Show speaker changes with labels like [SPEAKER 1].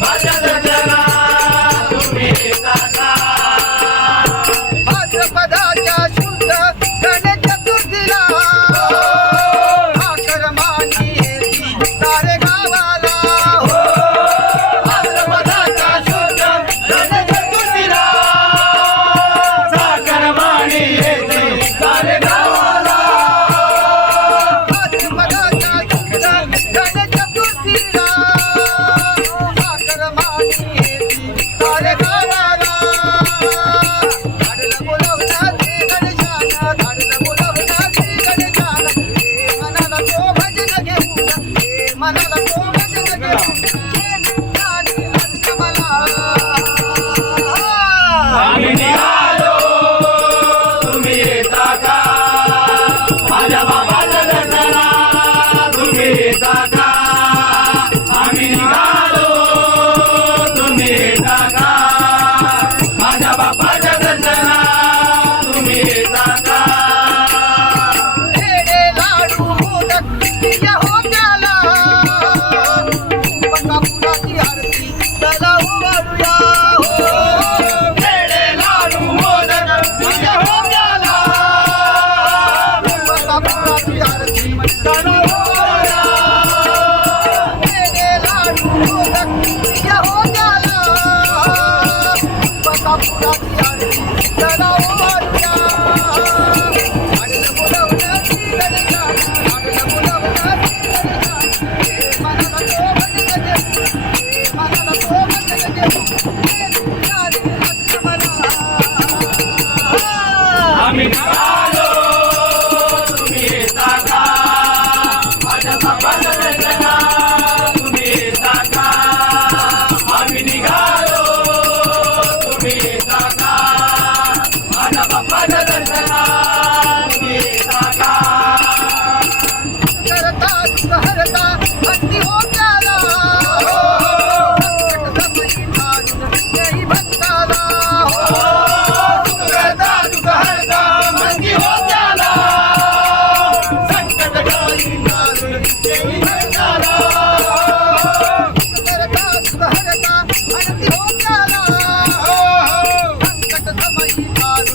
[SPEAKER 1] 马甲
[SPEAKER 2] Thank you. Stop.